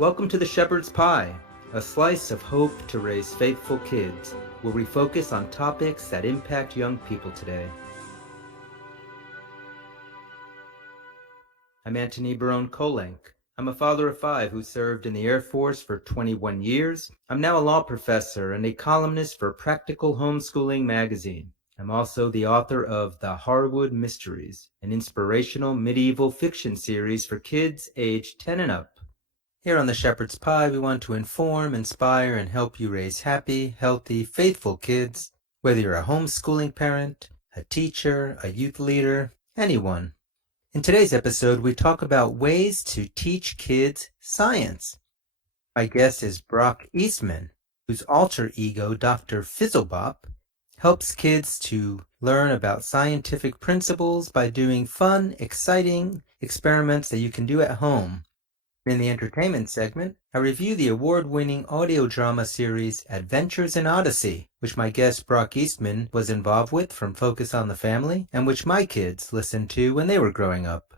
Welcome to the Shepherd's Pie, a slice of hope to raise faithful kids, where we focus on topics that impact young people today. I'm Antony Barone Kolenc. I'm a father of 5 who served in the Air Force for 21 years. I'm now a law professor and a columnist for Practical Homeschooling magazine. I'm also the author of The Harwood Mysteries, an inspirational medieval fiction series for kids aged 10 and up. Here on the Shepherd's Pie, we want to inform, inspire, and help you raise happy, healthy, faithful kids, whether you're a homeschooling parent, a teacher, a youth leader, anyone. In today's episode, we talk about ways to teach kids science. My guest is Brock Eastman, whose alter ego, Dr. Fizzlebop, helps kids to learn about scientific principles by doing fun, exciting experiments that you can do at home. In the entertainment segment, I review the award-winning audio drama series Adventures in Odyssey, which my guest Brock Eastman was involved with from Focus on the Family, and which my kids listened to when they were growing up.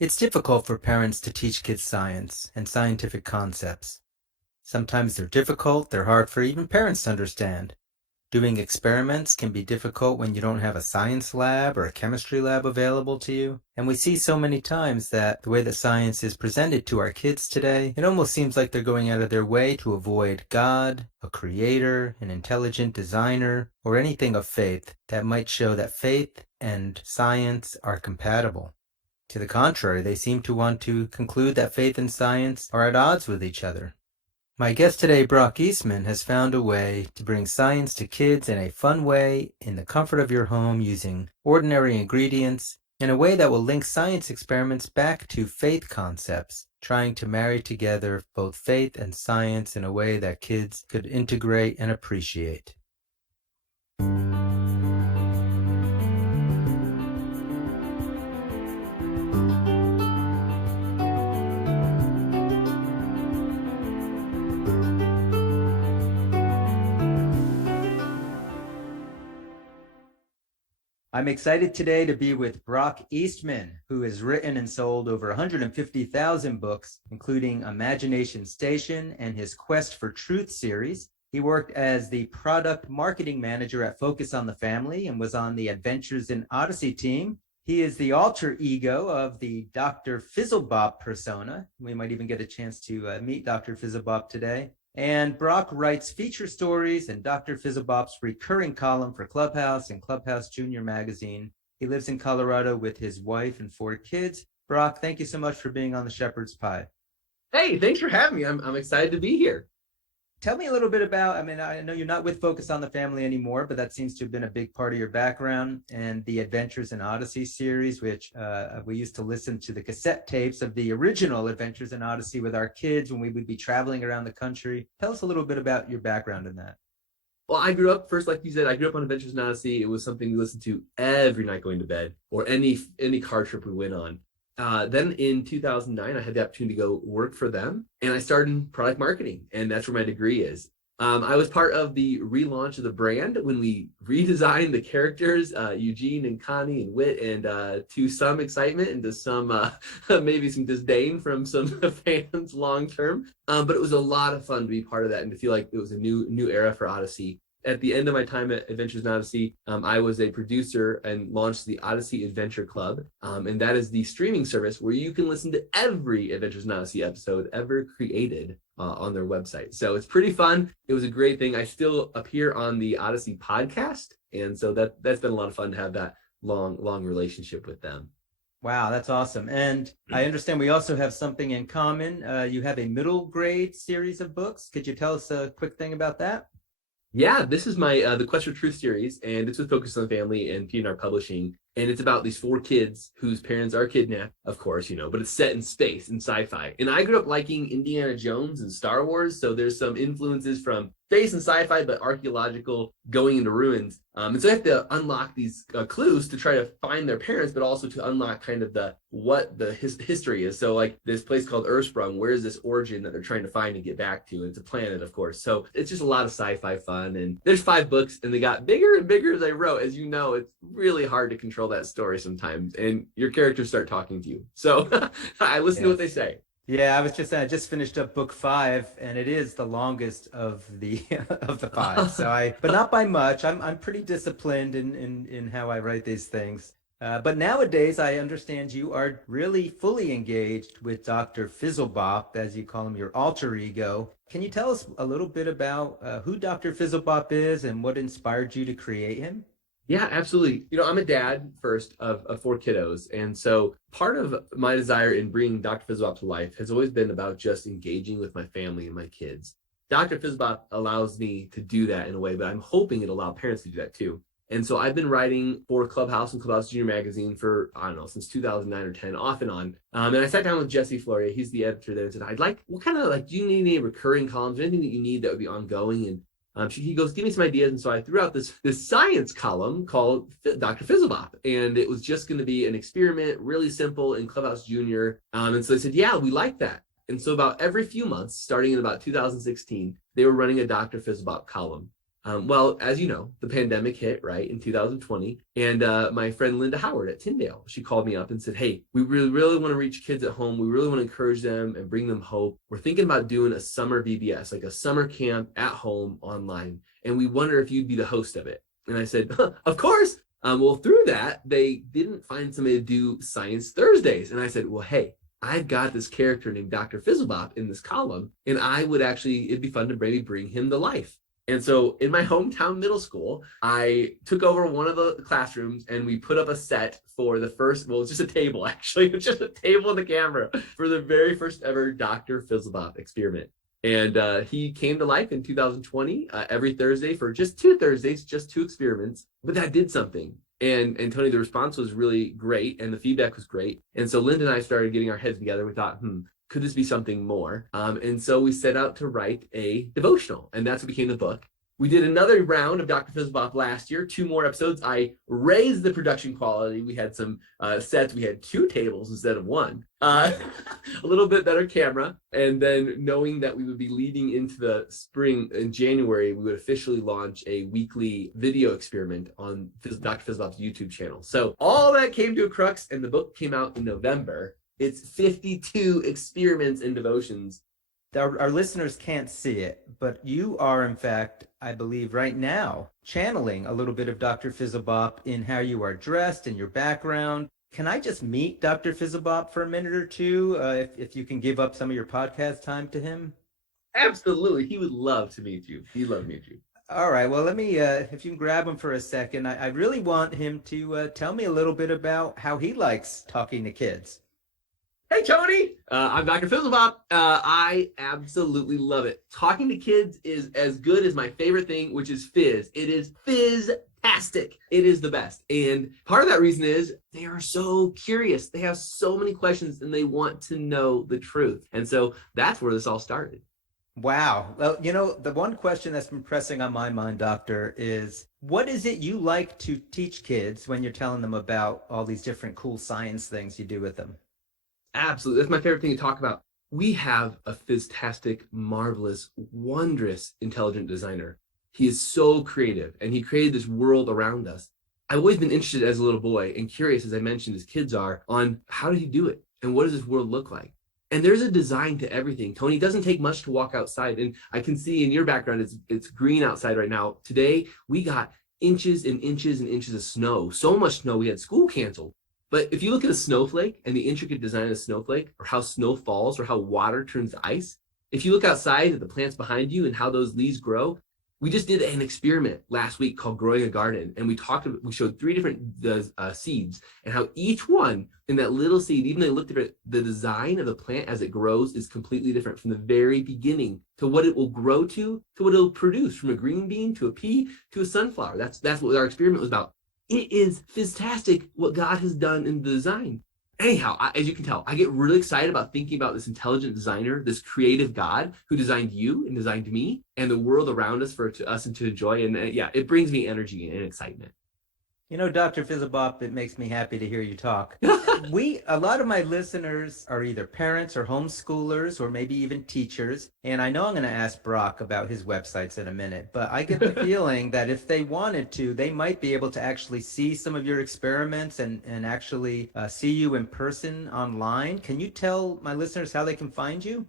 It's difficult for parents to teach kids science and scientific concepts. Sometimes they're difficult, they're hard for even parents to understand. Doing experiments can be difficult when you don't have a science lab or a chemistry lab available to you. And we see so many times that the way that science is presented to our kids today, it almost seems like they're going out of their way to avoid God, a creator, an intelligent designer, or anything of faith that might show that faith and science are compatible. To the contrary, they seem to want to conclude that faith and science are at odds with each other. My guest today, Brock Eastman, has found a way to bring science to kids in a fun way in the comfort of your home using ordinary ingredients in a way that will link science experiments back to faith concepts, trying to marry together both faith and science in a way that kids could integrate and appreciate. I'm excited today to be with Brock Eastman, who has written and sold over 150,000 books, including Imagination Station and his Quest for Truth series. He worked as the product marketing manager at Focus on the Family and was on the Adventures in Odyssey team. He is the alter ego of the Dr. Fizzlebop persona. We might even get a chance to meet Dr. Fizzlebop today. And Brock writes feature stories and Dr. Fizzlebop's recurring column for Clubhouse and Clubhouse Junior magazine. He lives in Colorado with his wife and 4 kids. Brock, thank you so much for being on the Shepherd's Pie. Hey, thanks for having me. I'm excited to be here. Tell me a little bit about, I know you're not with Focus on the Family anymore, but that seems to have been a big part of your background, and the Adventures in Odyssey series, which we used to listen to the cassette tapes of the original Adventures in Odyssey with our kids when we would be traveling around the country. Tell us a little bit about your background in that. Well, I grew up, first, like you said, I grew up on Adventures in Odyssey. It was something we listened to every night going to bed, or any car trip we went on. Then in 2009, I had the opportunity to go work for them, and I started in product marketing, and that's where my degree is. I was part of the relaunch of the brand when we redesigned the characters, Eugene and Connie and Whit, and to some excitement and to some maybe some disdain from some fans long term. But it was a lot of fun to be part of that and to feel like it was a new era for Odyssey. At the end of my time at Adventures in Odyssey, I was a producer and launched the Odyssey Adventure Club. And that is the streaming service where you can listen to every Adventures in Odyssey episode ever created on their website. So it's pretty fun. It was a great thing. I still appear on the Odyssey podcast. And so that's been a lot of fun to have that long relationship with them. Wow, that's awesome. And I understand we also have something in common. You have a middle grade series of books. Could you tell us a quick thing about that? Yeah, this is my The Quest for Truth series, and it's with Focus on the Family and P&R Publishing. And it's about these 4 kids whose parents are kidnapped, of course, but it's set in space, in sci-fi. And I grew up liking Indiana Jones and Star Wars, so there's some influences from space and sci-fi, but archaeological, going into ruins. And so I have to unlock these clues to try to find their parents, but also to unlock kind of what the history is. So like this place called Earthsprung, where is this origin that they're trying to find and get back to? And it's a planet, of course. So it's just a lot of sci-fi fun. And there's 5 books, and they got bigger and bigger as I wrote. As you know, it's really hard to control that story sometimes, and your characters start talking to you. So I listen to what they say. Yeah, I just finished up book 5, and it is the longest of the of the 5. But not by much. I'm pretty disciplined in how I write these things. But nowadays, I understand you are really fully engaged with Dr. Fizzlebop, as you call him, your alter ego. Can you tell us a little bit about who Dr. Fizzlebop is and what inspired you to create him? Yeah, absolutely. I'm a dad first of 4 kiddos. And so part of my desire in bringing Dr. Fizzlebop to life has always been about just engaging with my family and my kids. Dr. Fizzlebop allows me to do that in a way, but I'm hoping it'll allow parents to do that too. And so I've been writing for Clubhouse and Clubhouse Junior Magazine for, I don't know, since 2009 or 10, off and on. And I sat down with Jesse Floria, he's the editor there, and said, what kind of, do you need any recurring columns, anything that you need that would be ongoing? And he goes, give me some ideas. And so I threw out this science column called Dr. Fizzlebop. And it was just going to be an experiment, really simple, in Clubhouse Junior. And so they said, yeah, we like that. And so about every few months, starting in about 2016, they were running a Dr. Fizzlebop column. Well, as you know, the pandemic hit, right, in 2020. And my friend Linda Howard at Tyndale, she called me up and said, hey, we really want to reach kids at home. We really want to encourage them and bring them hope. We're thinking about doing a summer VBS, like a summer camp at home online. And we wonder if you'd be the host of it. And I said, of course. Well, through that, they didn't find somebody to do Science Thursdays. And I said, well, hey, I've got this character named Dr. Fizzlebop in this column, and it'd be fun to maybe bring him to life. And so in my hometown middle school, I took over one of the classrooms and we put up a set for the first, well, it's just a table, actually. It's just a table and a camera for the very first ever Dr. Fizzlebop experiment. And he came to life in 2020, every Thursday for just 2 Thursdays, just 2 experiments. But that did something. And Tony, the response was really great and the feedback was great. And so Linda and I started getting our heads together. We thought, could this be something more? And so we set out to write a devotional, and that's what became the book. We did another round of Dr. Fizzlebop last year, 2 more episodes. I raised the production quality. We had some sets. We had 2 tables instead of 1. A little bit better camera. And then knowing that we would be leading into the spring in January, we would officially launch a weekly video experiment on Dr. Fizzlebop's YouTube channel. So all that came to a crux, and the book came out in November. It's 52 experiments and devotions. Our listeners can't see it, but you are, in fact, I believe right now, channeling a little bit of Dr. Fizzlebop in how you are dressed and your background. Can I just meet Dr. Fizzlebop for a minute or two, if you can give up some of your podcast time to him? Absolutely. He would love to meet you. He'd love to meet you. All right. Well, let me, if you can grab him for a second, I really want him to tell me a little bit about how he likes talking to kids. Hey, Tony. I'm Dr. Fizzlebop. I absolutely love it. Talking to kids is as good as my favorite thing, which is fizz. It is fizztastic. It is the best. And part of that reason is they are so curious. They have so many questions and they want to know the truth. And so that's where this all started. Wow. Well, the one question that's been pressing on my mind, Doctor, is what is it you like to teach kids when you're telling them about all these different cool science things you do with them? Absolutely. That's my favorite thing to talk about. We have a fizztastic, marvelous, wondrous, intelligent designer. He is so creative, and he created this world around us. I've always been interested as a little boy and curious, as I mentioned, as kids are, on how did he do it? And what does this world look like? And there's a design to everything. Tony, it doesn't take much to walk outside. And I can see in your background, it's green outside right now. Today, we got inches and inches and inches of snow. So much snow, we had school canceled. But if you look at a snowflake and the intricate design of a snowflake, or how snow falls, or how water turns to ice, if you look outside at the plants behind you and how those leaves grow, we just did an experiment last week called Growing a Garden. And we showed 3 different seeds, and how each one in that little seed, even though they look different, the design of the plant as it grows is completely different from the very beginning to what it will grow to what it'll produce, from a green bean to a pea to a sunflower. That's what our experiment was about. It is fantastic what God has done in the design. Anyhow, as you can tell, I get really excited about thinking about this intelligent designer, this creative God who designed you and designed me and the world around us for us and to enjoy. And yeah, it brings me energy and excitement. You know, Dr. Fizzlebop, it makes me happy to hear you talk. A lot of my listeners are either parents or homeschoolers or maybe even teachers. And I know I'm going to ask Brock about his websites in a minute, but I get the feeling that if they wanted to, they might be able to actually see some of your experiments and actually see you in person online. Can you tell my listeners how they can find you?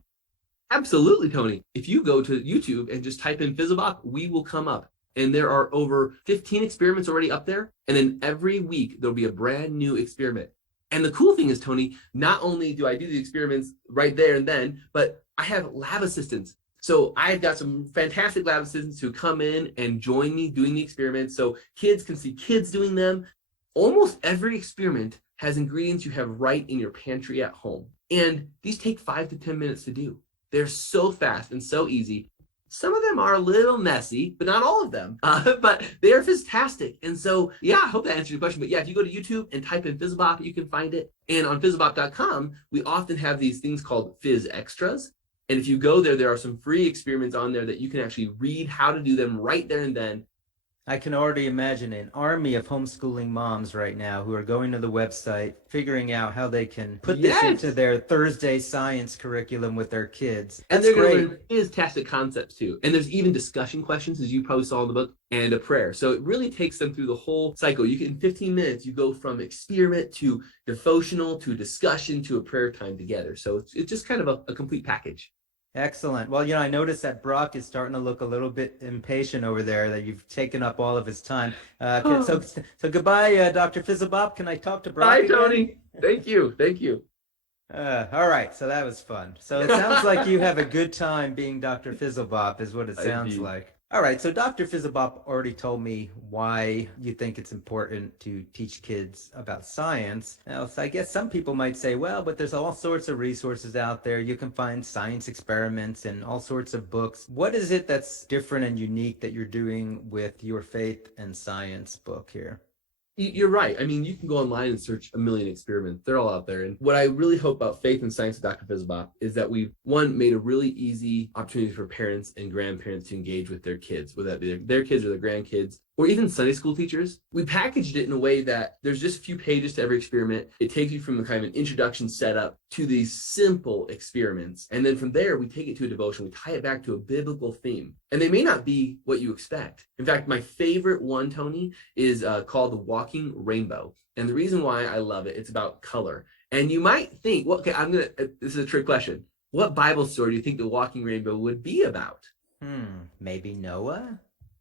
Absolutely, Tony. If you go to YouTube and just type in Fizzlebop, we will come up. And there are over 15 experiments already up there. And then every week, there'll be a brand new experiment. And the cool thing is, Tony, not only do I do the experiments right there and then, but I have lab assistants. So I've got some fantastic lab assistants who come in and join me doing the experiments. So kids can see kids doing them. Almost every experiment has ingredients you have right in your pantry at home. And these take 5 to 10 minutes to do. They're so fast and so easy. Some of them are a little messy, but not all of them. But they are fantastic. And so, yeah, I hope that answers your question. But yeah, if you go to YouTube and type in Fizzlebop, you can find it. And on fizzlebop.com, we often have these things called Fizz Extras. And if you go there, there are some free experiments on there that you can actually read how to do them right there and then. I can already imagine an army of homeschooling moms right now who are going to the website, figuring out how they can put this into their Thursday science curriculum with their kids. And they're going to learn fantastic concepts too. And there's even discussion questions, as you probably saw in the book, and a prayer. So it really takes them through the whole cycle. You can, in 15 minutes, you go from experiment to devotional to discussion to a prayer time together. So it's just kind of a complete package. Excellent. Well, I noticed that Brock is starting to look a little bit impatient over there, that you've taken up all of his time. So goodbye, Dr. Fizzlebop. Can I talk to Brock again? Tony. Thank you. Thank you. All right. So that was fun. So it sounds like you have a good time being Dr. Fizzlebop is what it sounds like. All right, so Dr. Fizzlebop already told me why you think it's important to teach kids about science. Now, so I guess some people might say, well, but there's all sorts of resources out there. You can find science experiments and all sorts of books. What is it that's different and unique that you're doing with your faith and science book here? You're right. I mean, you can go online and search a million experiments. They're all out there. And what I really hope about Faith and Science with Dr. Fizzlebop is that we've, one, made a really easy opportunity for parents and grandparents to engage with their kids, whether that be their kids or their grandkids, or even Sunday school teachers. We packaged it in a way that there's just a few pages to every experiment. It takes you from a kind of an introduction setup to these simple experiments. And then from there, we take it to a devotion. We tie it back to a biblical theme. And they may not be what you expect. In fact, my favorite one, Tony, is called The Walking Rainbow. And the reason why I love it, it's about color. And you might think, well, okay, this is a trick question. What Bible story do you think The Walking Rainbow would be about? Maybe Noah?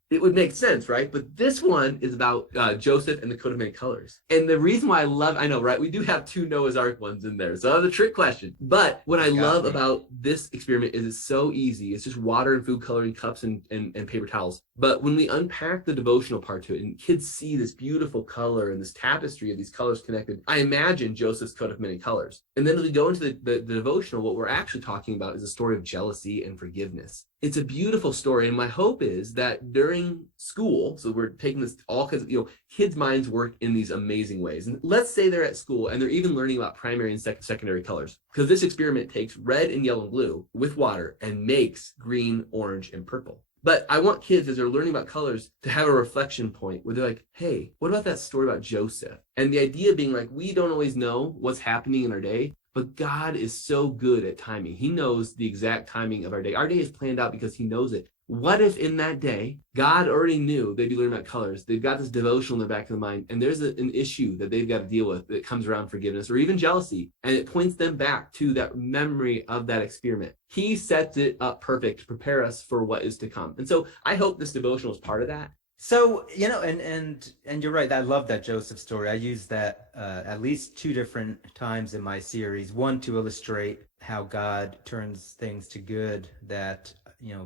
It would make sense, right? But this one is about Joseph and the coat of many colors. And the reason why I know, right? We do have 2 Noah's Ark ones in there. So that was a trick question. But what I love about this experiment is it's so easy. It's just water and food coloring cups and paper towels. But when we unpack the devotional part to it and kids see this beautiful color and this tapestry of these colors connected, I imagine Joseph's coat of many colors. And then as we go into the devotional, what we're actually talking about is a story of jealousy and forgiveness. It's a beautiful story. And my hope is that during school, so we're taking this all because, kids' minds work in these amazing ways. And let's say they're at school and they're even learning about primary and secondary colors, because this experiment takes red and yellow and blue with water and makes green, orange, and purple. But I want kids, as they're learning about colors, to have a reflection point where they're like, hey, what about that story about Joseph? And the idea being like, we don't always know what's happening in our day, but God is so good at timing. He knows the exact timing of our day. Our day is planned out because he knows it. What if in that day, God already knew they'd be learning about colors? They've got this devotional in the back of their mind, and there's an issue that they've got to deal with that comes around forgiveness or even jealousy, and it points them back to that memory of that experiment. He sets it up perfect to prepare us for what is to come. And so I hope this devotional is part of that. So, and you're right. I love that Joseph story. I use that at least 2 different times in my series. One, to illustrate how God turns things to good that,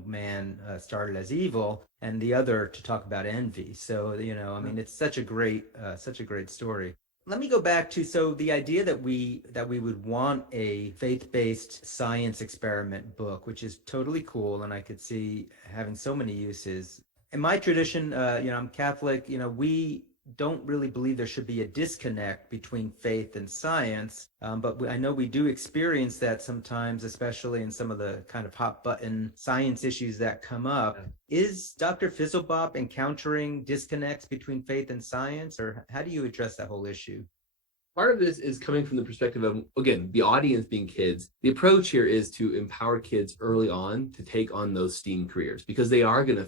man started as evil, and the other to talk about envy. So, it's such a great story. Let me go back to, so the idea that we would want a faith-based science experiment book, which is totally cool, and I could see having so many uses. In my tradition, I'm Catholic, we don't really believe there should be a disconnect between faith and science, but I know we do experience that sometimes, especially in some of the kind of hot button science issues that come up. Is Dr. Fizzlebop encountering disconnects between faith and science, or how do you address that whole issue? Part of this is coming from the perspective of, again, the audience being kids. The approach here is to empower kids early on to take on those STEAM careers, because they are gonna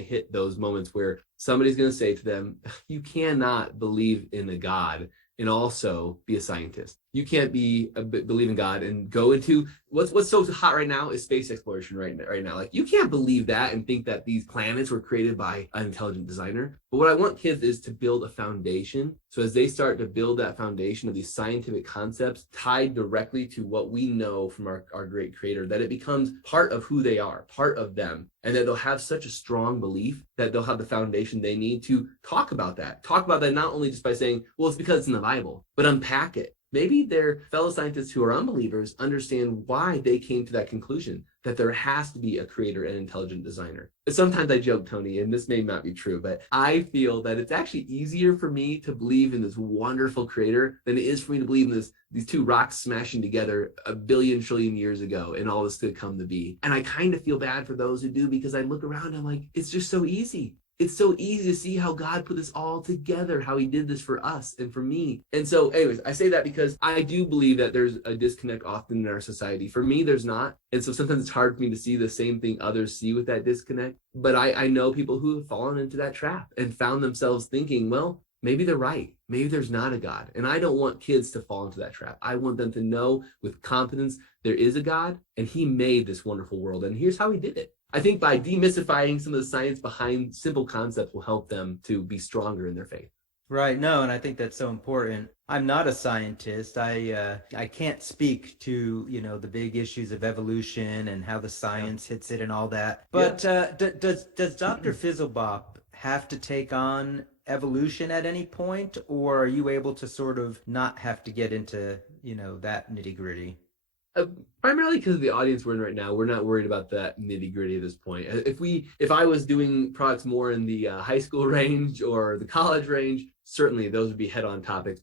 hit those moments where somebody's gonna say to them, you cannot believe in a God and also be a scientist. You can't believe in God and go into what's so hot right now is space exploration right now. Like, you can't believe that and think that these planets were created by an intelligent designer. But what I want kids is to build a foundation. So as they start to build that foundation of these scientific concepts tied directly to what we know from our great creator, that it becomes part of who they are, part of them, and that they'll have such a strong belief that they'll have the foundation they need to talk about that not only just by saying, well, it's because it's in the Bible, but unpack it. Maybe their fellow scientists who are unbelievers understand why they came to that conclusion, that there has to be a creator and intelligent designer. Sometimes I joke, Tony, and this may not be true, but I feel that it's actually easier for me to believe in this wonderful creator than it is for me to believe in these two rocks smashing together a billion trillion years ago and all this could come to be. And I kind of feel bad for those who do, because I look around and I'm like, it's just so easy. It's so easy to see how God put this all together, how he did this for us and for me. And so anyways, I say that because I do believe that there's a disconnect often in our society. For me, there's not. And so sometimes it's hard for me to see the same thing others see with that disconnect. But I know people who have fallen into that trap and found themselves thinking, well, maybe they're right. Maybe there's not a God. And I don't want kids to fall into that trap. I want them to know with confidence there is a God and he made this wonderful world. And here's how he did it. I think by demystifying some of the science behind simple concepts will help them to be stronger in their faith. Right. No, and I think that's so important. I'm not a scientist. I can't speak to, the big issues of evolution and how the science hits it and all that. But does Dr. Fizzlebop have to take on evolution at any point, or are you able to sort of not have to get into, that nitty-gritty? Primarily because of the audience we're in right now, we're not worried about that nitty gritty at this point. If I was doing products more in the high school range or the college range, certainly those would be head-on topics.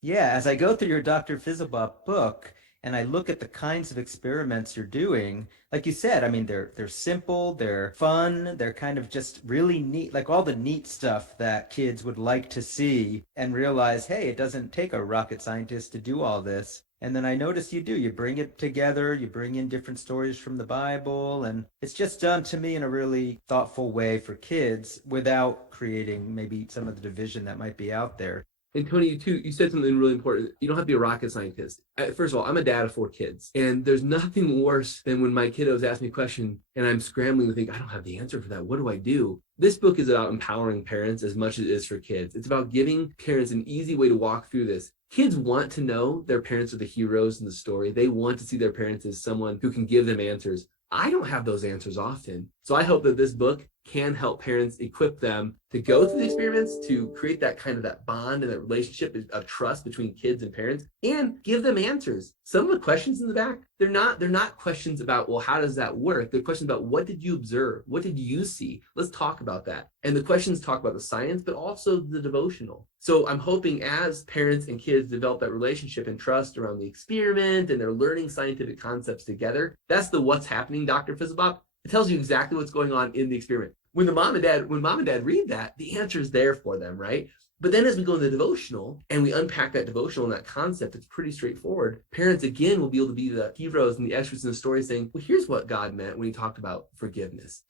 Yeah, as I go through your Dr. Fizzlebop book and I look at the kinds of experiments you're doing, like you said, I mean, they're simple, they're fun, they're kind of just really neat, like all the neat stuff that kids would like to see and realize, hey, it doesn't take a rocket scientist to do all this. And then I notice you bring it together, you bring in different stories from the Bible, and it's just done to me in a really thoughtful way for kids without creating maybe some of the division that might be out there. And Tony, you said something really important. You don't have to be a rocket scientist. First of all, I'm a dad of 4 kids, and there's nothing worse than when my kiddos ask me a question and I'm scrambling to think, I don't have the answer for that. What do I do? This book is about empowering parents as much as it is for kids. It's about giving parents an easy way to walk through this. Kids want to know their parents are the heroes in the story. They want to see their parents as someone who can give them answers. I don't have those answers often. So I hope that this book can help parents equip them to go through the experiments, to create that bond and that relationship of trust between kids and parents, and give them answers. Some of the questions in the back, they're not questions about, well, how does that work? They're questions about, what did you observe? What did you see? Let's talk about that. And the questions talk about the science, but also the devotional. So I'm hoping as parents and kids develop that relationship and trust around the experiment and they're learning scientific concepts together, that's the what's happening, Dr. Fizzlebop. It tells you exactly what's going on in the experiment. When mom and dad read that, the answer is there for them, right? But then as we go into the devotional and we unpack that devotional and that concept, it's pretty straightforward. Parents, again, will be able to be the heroes and the experts in the story saying, well, here's what God meant when he talked about forgiveness.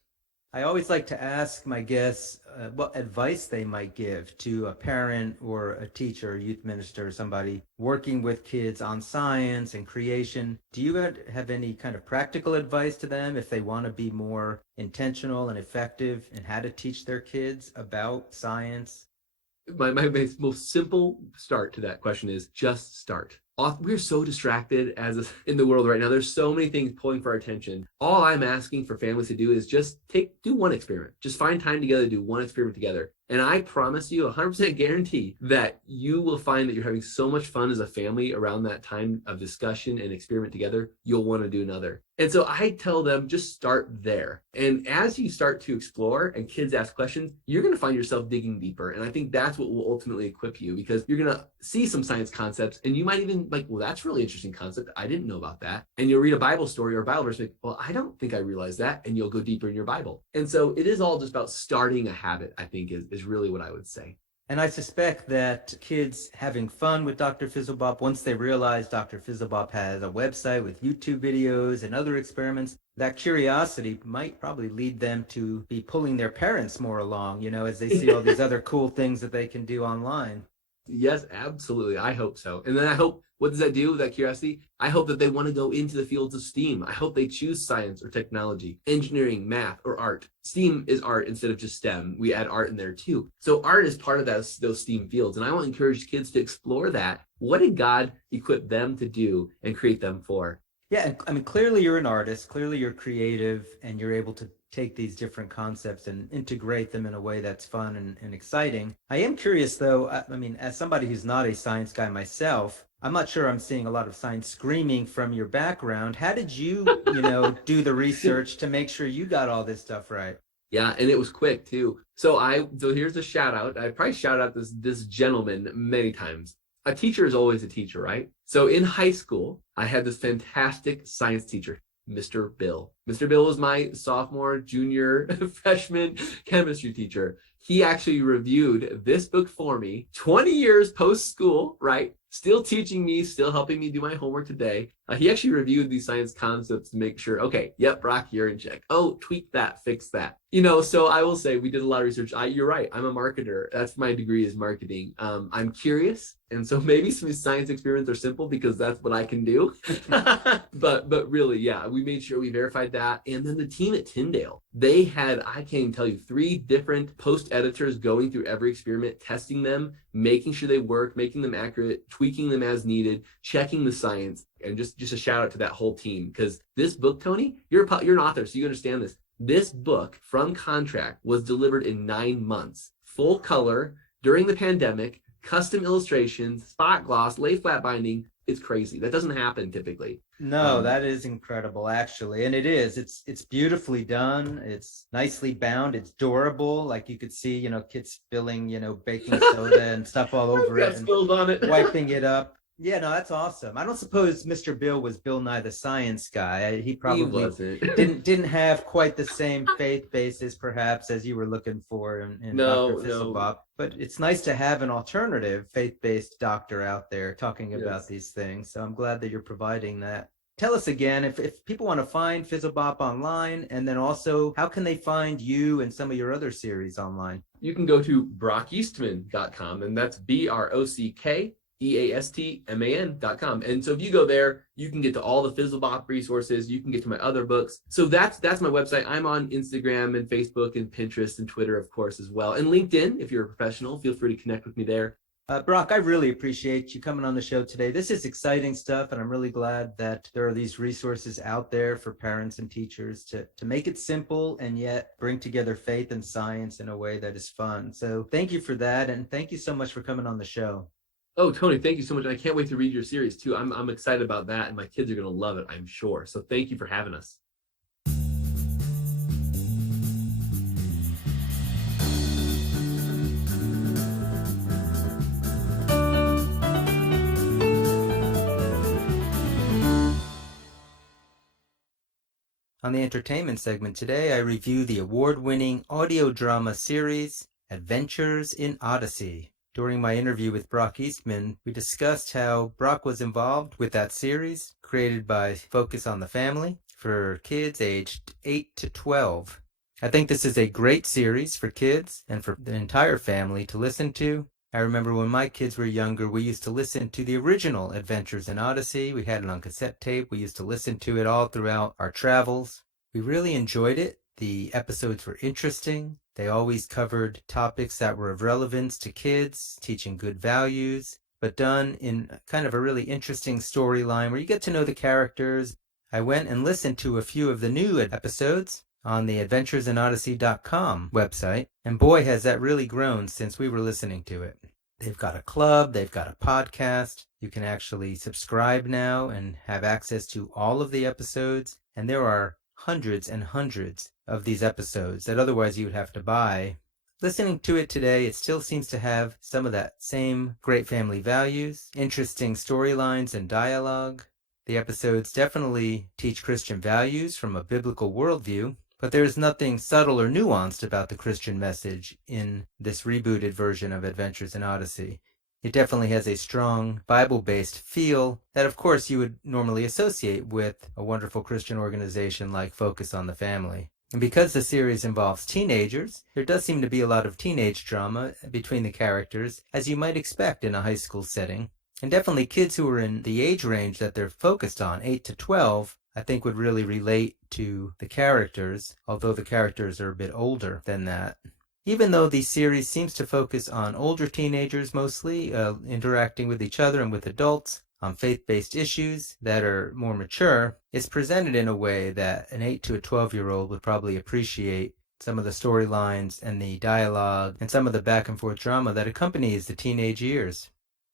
I always like to ask my guests what advice they might give to a parent or a teacher, youth minister, or somebody working with kids on science and creation. Do you have any kind of practical advice to them if they want to be more intentional and effective in how to teach their kids about science? My most simple start to that question is just start. We're so distracted in the world right now. There's so many things pulling for our attention. All I'm asking for families to do is just do one experiment. Just find time together to do one experiment together And I promise you, 100% guarantee that you will find that you're having so much fun as a family around that time of discussion and experiment together, you'll want to do another. And so I tell them, just start there. And as you start to explore and kids ask questions, you're going to find yourself digging deeper. And I think that's what will ultimately equip you, because you're going to see some science concepts and you might even like, well, that's a really interesting concept. I didn't know about that. And you'll read a Bible story or a Bible verse, like, well, I don't think I realized that. And you'll go deeper in your Bible. And so it is all just about starting a habit, I think is really what I would say. And I suspect that kids having fun with Dr. Fizzlebop, once they realize Dr. Fizzlebop has a website with YouTube videos and other experiments, that curiosity might probably lead them to be pulling their parents more along, as they see all these other cool things that they can do online. Yes, absolutely. I hope so. And then I hope, what does that do with that curiosity? I hope that they want to go into the fields of STEAM. I hope they choose science or technology, engineering, math, or art. STEAM is art instead of just STEM. We add art in there too. So art is part of those STEAM fields. And I want to encourage kids to explore that. What did God equip them to do and create them for? Yeah, I mean, clearly you're an artist, clearly you're creative, and you're able to take these different concepts and integrate them in a way that's fun and exciting. I am curious, though, I mean, as somebody who's not a science guy myself, I'm not sure I'm seeing a lot of science screaming from your background. How did you, do the research to make sure you got all this stuff right? Yeah, and it was quick too. So here's a shout out. I probably shouted out this gentleman many times. A teacher is always a teacher, right? So in high school, I had this fantastic science teacher, Mr. Bill. Mr. Bill was my sophomore, junior, freshman chemistry teacher. He actually reviewed this book for me 20 years post school, right? Still teaching me, still helping me do my homework today. He actually reviewed these science concepts to make sure, okay, yep, Brock, you're in check. Oh, tweak that, fix that. So I will say we did a lot of research. You're right, I'm a marketer. That's my degree is marketing. I'm curious. And so maybe some science experiments are simple because that's what I can do. but really, yeah, we made sure we verified that. And then the team at Tyndale, they had, I can't even tell you, 3 different post editors going through every experiment, testing them, making sure they work, making them accurate, tweaking them as needed, checking the science. And just a shout out to that whole team, because this book, Tony, you're an author, so you understand this. This book from contract was delivered in 9 months, full color during the pandemic, custom illustrations, spot gloss, lay flat binding. It's crazy. That doesn't happen typically. No, that is incredible, actually. And it is. It's beautifully done. It's nicely bound. It's durable. Like you could see, kids spilling, baking soda and stuff all over it. Spilled on it. Wiping it up. Yeah, no, that's awesome. I don't suppose Mr. Bill was Bill Nye the Science Guy. He probably didn't have quite the same faith basis, perhaps, as you were looking for in Dr. Fizzlebop. But it's nice to have an alternative faith-based doctor out there talking about these things. So I'm glad that you're providing that. Tell us again, if people want to find Fizzlebop online, and then also, how can they find you and some of your other series online? You can go to brockeastman.com, and that's BROCKEASTMAN.com. And so if you go there, you can get to all the Fizzlebop resources. You can get to my other books. So that's my website. I'm on Instagram and Facebook and Pinterest and Twitter, of course, as well. And LinkedIn, if you're a professional, feel free to connect with me there. Brock, I really appreciate you coming on the show today. This is exciting stuff, and I'm really glad that there are these resources out there for parents and teachers to make it simple and yet bring together faith and science in a way that is fun. So thank you for that, and thank you so much for coming on the show. Oh, Tony, thank you so much. I can't wait to read your series too. I'm excited about that, and my kids are going to love it, I'm sure. So thank you for having us. On the entertainment segment today, I review the award-winning audio drama series, Adventures in Odyssey. During my interview with Brock Eastman, we discussed how Brock was involved with that series, created by Focus on the Family, for kids aged 8 to 12. I think this is a great series for kids and for the entire family to listen to. I remember when my kids were younger, we used to listen to the original Adventures in Odyssey. We had it on cassette tape. We used to listen to it all throughout our travels. We really enjoyed it. The episodes were interesting. They always covered topics that were of relevance to kids, teaching good values, but done in kind of a really interesting storyline where you get to know the characters. I went and listened to a few of the new episodes. on the adventuresinodyssey.com website, and boy has that really grown since we were listening to it. They've got a club, they've got a podcast. You can actually subscribe now and have access to all of the episodes, and there are hundreds and hundreds of these episodes that otherwise you would have to buy. Listening to it today, it still seems to have some of that same great family values, interesting storylines and dialogue. The episodes definitely teach Christian values from a biblical worldview, but there's nothing subtle or nuanced about the Christian message in this rebooted version of Adventures in Odyssey. It definitely has a strong Bible-based feel that, of course, you would normally associate with a wonderful Christian organization like Focus on the Family. And because the series involves teenagers, there does seem to be a lot of teenage drama between the characters, as you might expect in a high school setting. And definitely kids who are in the age range that they're focused on, 8 to 12, I think would really relate to the characters, although the characters are a bit older than that. Even though the series seems to focus on older teenagers mostly, interacting with each other and with adults on faith-based issues that are more mature, it's presented in a way that an 8 to a 12-year-old would probably appreciate some of the storylines and the dialogue and some of the back-and-forth drama that accompanies the teenage years.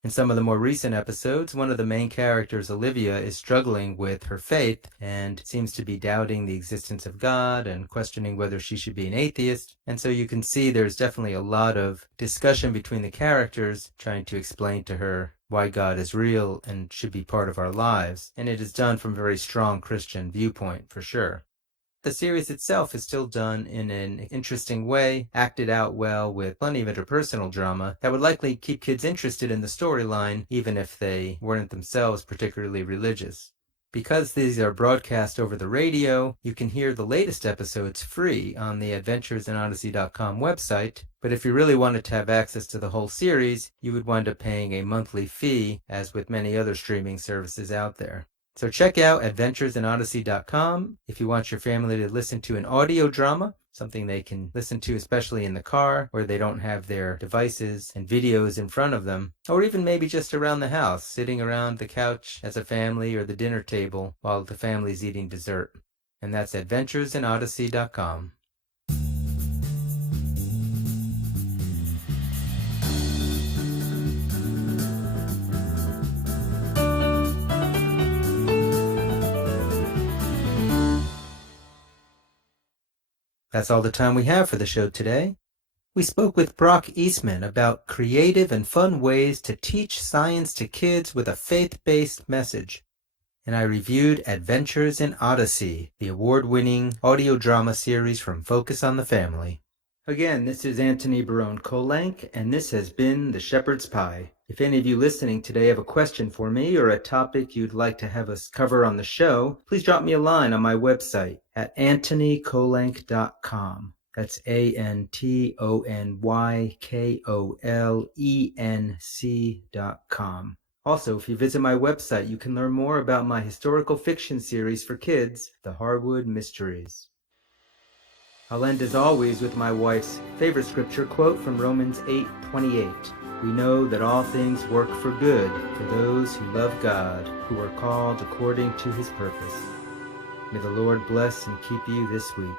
In some of the more recent episodes, one of the main characters, Olivia, is struggling with her faith and seems to be doubting the existence of God and questioning whether she should be an atheist. And so you can see there's definitely a lot of discussion between the characters trying to explain to her why God is real and should be part of our lives. And it is done from a very strong Christian viewpoint, for sure. The series itself is still done in an interesting way, acted out well with plenty of interpersonal drama that would likely keep kids interested in the storyline even if they weren't themselves particularly religious. Because these are broadcast over the radio, you can hear the latest episodes free on the adventuresinodyssey.com website, but if you really wanted to have access to the whole series, you would wind up paying a monthly fee, as with many other streaming services out there. So check out adventuresinodyssey.com if you want your family to listen to an audio drama, something they can listen to especially in the car where they don't have their devices and videos in front of them, or even maybe just around the house, sitting around the couch as a family or the dinner table while the family's eating dessert. And that's adventuresinodyssey.com. That's all the time we have for the show today. We spoke with Brock Eastman about creative and fun ways to teach science to kids with a faith-based message. And I reviewed Adventures in Odyssey, the award-winning audio drama series from Focus on the Family. Again, this is Antony Barone Kolenc, and this has been The Shepherd's Pie. If any of you listening today have a question for me or a topic you'd like to have us cover on the show, please drop me a line on my website at antonykolenc.com. That's ANTONYKOLENC.com. Also, if you visit my website, you can learn more about my historical fiction series for kids, The Harwood Mysteries. I'll end as always with my wife's favorite scripture quote from Romans 8:28. We know that all things work for good for those who love God, who are called according to his purpose. May the Lord bless and keep you this week.